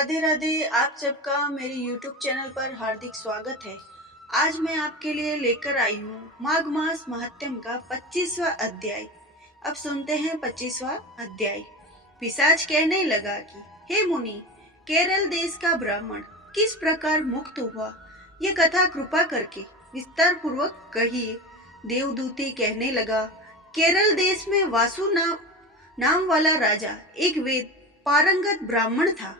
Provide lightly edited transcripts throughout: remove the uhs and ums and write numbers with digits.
राधे राधे। आप सबका मेरे YouTube चैनल पर हार्दिक स्वागत है। आज मैं आपके लिए लेकर आई हूँ माघ मास महात्म्य का 25वां अध्याय। अब सुनते हैं 25वां अध्याय। पिशाच कहने लगा कि हे मुनि, केरल देश का ब्राह्मण किस प्रकार मुक्त हुआ, ये कथा कृपा करके विस्तार पूर्वक कहिए। देवदूती कहने लगा, केरल देश में वासु नाम वाला राजा एक वेद पारंगत ब्राह्मण था।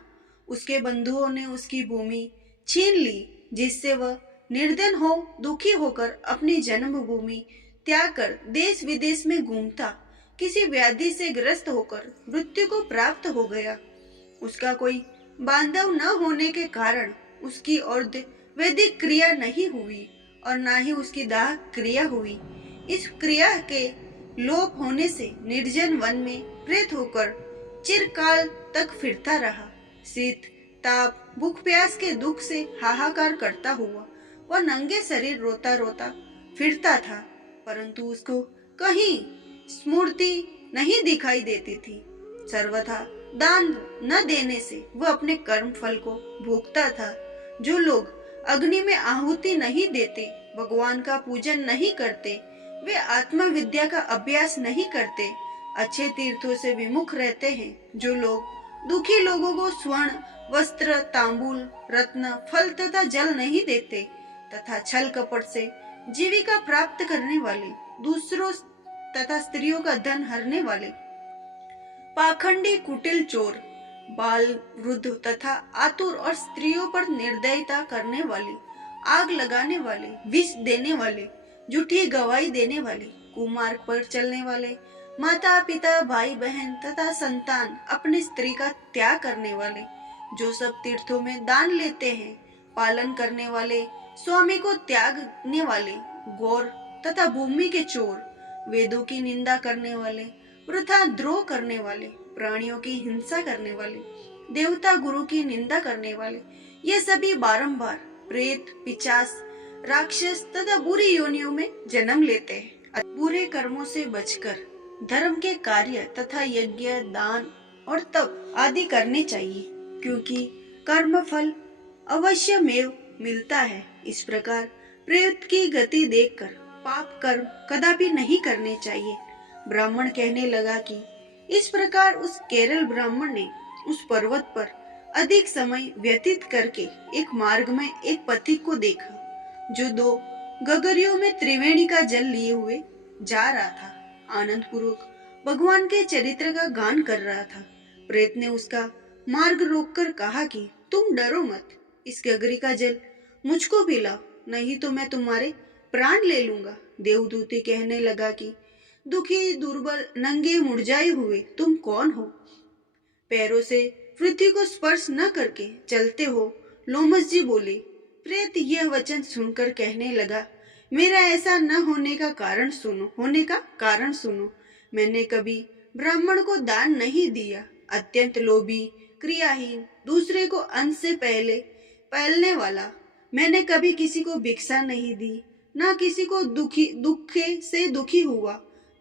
उसके बंधुओं ने उसकी भूमि छीन ली, जिससे वह निर्धन हो दुखी होकर अपनी जन्मभूमि त्याग कर देश विदेश में घूमता किसी व्याधि से ग्रस्त होकर मृत्यु को प्राप्त हो गया। उसका कोई बांधव न होने के कारण उसकी और वैदिक क्रिया नहीं हुई और न ही उसकी दाह क्रिया हुई। इस क्रिया के लोप होने से निर्जन वन में प्रेत होकर चिरकाल तक फिरता रहा। शीत ताप भूख प्यास के दुख से हाहाकार करता हुआ वह नंगे शरीर रोता रोता फिरता था, परंतु उसको कहीं स्मृति नहीं दिखाई देती थी। सर्वथा दान न देने से वह अपने कर्म फल को भोगता था। जो लोग अग्नि में आहुति नहीं देते, भगवान का पूजन नहीं करते, वे आत्मविद्या का अभ्यास नहीं करते, अच्छे तीर्थों से विमुख रहते हैं। जो लोग दुखी लोगों को स्वर्ण वस्त्र तांबूल रत्न फल तथा जल नहीं देते तथा छल कपट से जीविका प्राप्त करने वाले, दूसरों तथा स्त्रियों का धन हरने वाले, पाखंडी कुटिल चोर, बाल वृद्ध तथा आतुर और स्त्रियों पर निर्दयता करने वाले, आग लगाने वाले, विष देने वाले, झूठी गवाही देने वाले, कुमार्ग पर चलने वाले, माता पिता भाई बहन तथा संतान अपनी स्त्री का त्याग करने वाले, जो सब तीर्थों में दान लेते हैं, पालन करने वाले, स्वामी को त्यागने वाले, गौर तथा भूमि के चोर, वेदों की निंदा करने वाले, वृथा द्रोह करने वाले, प्राणियों की हिंसा करने वाले, देवता गुरु की निंदा करने वाले, ये सभी बारंबार प्रेत पिशाच राक्षस तथा बुरी योनियों में जन्म लेते हैं। बुरे कर्मों से बचकर धर्म के कार्य तथा यज्ञ दान और तप आदि करने चाहिए, क्योंकि कर्म फल अवश्य में मिलता है। इस प्रकार प्रयुक्त की गति देखकर पाप कर्म कदापि नहीं करने चाहिए। ब्राह्मण कहने लगा कि इस प्रकार उस केरल ब्राह्मण ने उस पर्वत पर अधिक समय व्यतीत करके एक मार्ग में एक पथिक को देखा, जो 2 गगरियों में त्रिवेणी का जल लिए हुए जा रहा था। आनंद पूर्वक भगवान के चरित्र का गान कर रहा था। प्रेत ने उसका मार्ग रोककर कहा कि तुम डरो मत, इस गगरी का जल मुझको पिलाओ, नहीं तो मैं तुम्हारे प्राण ले लूंगा। देवदूती कहने लगा कि दुखी दुर्बल नंगे मुरझाए हुए तुम कौन हो? पैरों से पृथ्वी को स्पर्श न करके चलते हो। लोमस जी बोले। प्रेत यह वचन सुनकर कहने लगा, मेरा ऐसा न होने का कारण सुनो। मैंने कभी ब्राह्मण को दान नहीं दिया। अत्यंत लोभी क्रियाहीन, दूसरे को अन्न से पहले पालने वाला, मैंने कभी किसी को भिक्षा नहीं दी, न किसी को दुखे से दुखी हुआ।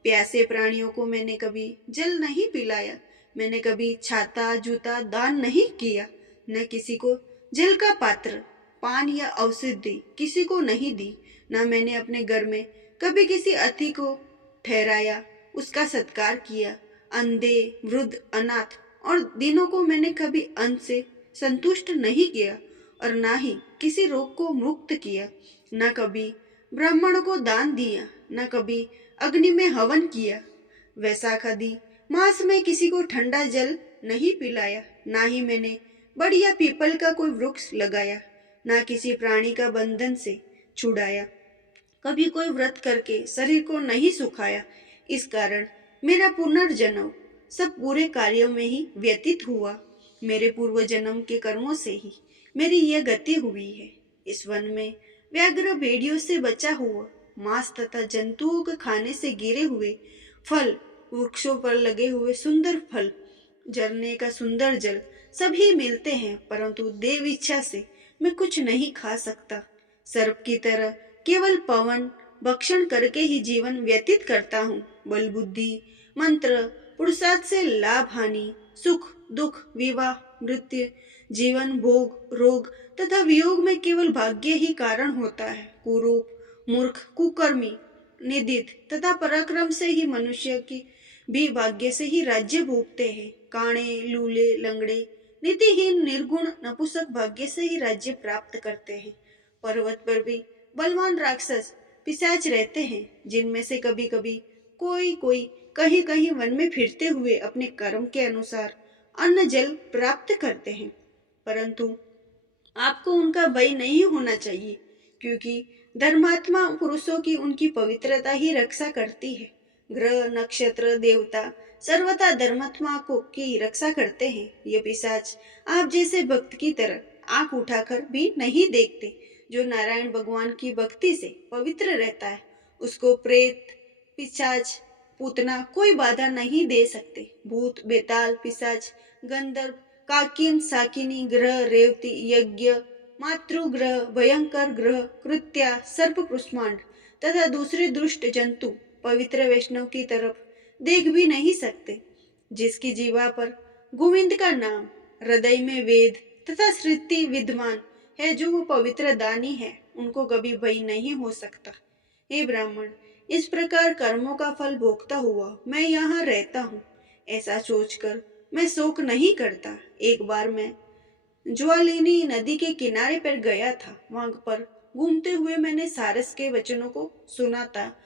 प्यासे प्राणियों को मैंने कभी जल नहीं पिलाया। मैंने कभी छाता जूता दान नहीं किया, न किसी को जल का पात्र पान या औषधि किसी को नहीं दी। न मैंने अपने घर में कभी किसी अतिथि को ठहराया, उसका सत्कार किया। अंधे वृद्ध अनाथ और दीनों को मैंने कभी अन्न से संतुष्ट नहीं किया और न ही किसी रोग को मुक्त किया। न कभी ब्राह्मणों को दान दिया, न कभी अग्नि में हवन किया। वैशाख आदि मास में किसी को ठंडा जल नहीं पिलाया। ना ही मैंने बढ़िया पीपल का कोई वृक्ष लगाया, ना किसी प्राणी का बंधन से छुड़ाया। कभी कोई व्रत करके शरीर को नहीं सुखाया। इस कारण मेरा पुनर्जन्म सब बुरे कार्यों में ही व्यतीत हुआ। मेरे पूर्व जन्म के कर्मों से ही मेरी यह गति हुई है। इस वन में व्याघ्र भेड़ियों से बचा हुआ मांस तथा जंतुओं के खाने से गिरे हुए फल, वृक्षों पर लगे हुए सुंदर फल, झरने का सुंदर जल सभी मिलते हैं, परंतु देव इच्छा से मैं कुछ नहीं खा सकता। सर्प की तरह केवल पवन भक्षण करके ही जीवन व्यतीत करता हूँ। बल बुद्धि मंत्र पुरुषार्थ से लाभ हानि सुख दुख विवाह मृत्यु जीवन भोग, रोग तथा वियोग में केवल भाग्य ही कारण होता है। कुरूप, मूर्ख, कुकर्मी, निंदित तथा पराक्रम से ही मनुष्य की भी भाग्य से ही राज्य भोगते हैं। काणे, लूले, लंगड़े, नीतिहीन, निर्गुण, नपुंसक भाग्य से ही राज्य प्राप्त करते हैं। पर्वत पर भी बलवान राक्षस, पिशाच रहते हैं, जिनमें से कभी कभी कोई कोई कहीं कहीं वन में फिरते हुए अपने कर्म के अनुसार अन्न जल प्राप्त करते हैं। परंतु आपको उनका भय नहीं होना चाहिए, क्योंकि धर्मात्मा पुरुषों की उनकी पवित्रता ही रक्षा करती है। ग्रह, नक्षत्र, देवता सर्वथा धर्मात्मा को की रक्षा करते हैं। ये पिशाच आप जैसे भक्त की तरह आंख उठाकर भी नहीं देखते। जो नारायण भगवान की भक्ति से पवित्र रहता है, उसको प्रेत, पिशाच, पूतना कोई बाधा नहीं दे सकते। भूत, बेताल, पिशाच, गंधर्व, काकिन, साकिनी, ग्रह, रेवती, यज्ञ, मातृग्रह, भयंकर ग्रह, कृत्या, सर्प, कुष्मांड तथा दूसरे दुष्ट जंतु पवित्र वैष्णव की तरफ देख भी नहीं सकते। जिसकी जीवा पर गोविंद का नाम, हृदय में वेद तथा स्मृति विद्यमान है, जो वो पवित्र दानी है, उनको कभी भय नहीं हो सकता। हे ब्राह्मण, इस प्रकार कर्मों का फल भोगता हुआ मैं यहाँ रहता हूँ, ऐसा सोचकर मैं शोक नहीं करता। एक बार मैं ज्वालिनी नदी के किनारे पर गया था। वहां पर घूमते हुए मैंने सारस के वचनों को सुना था।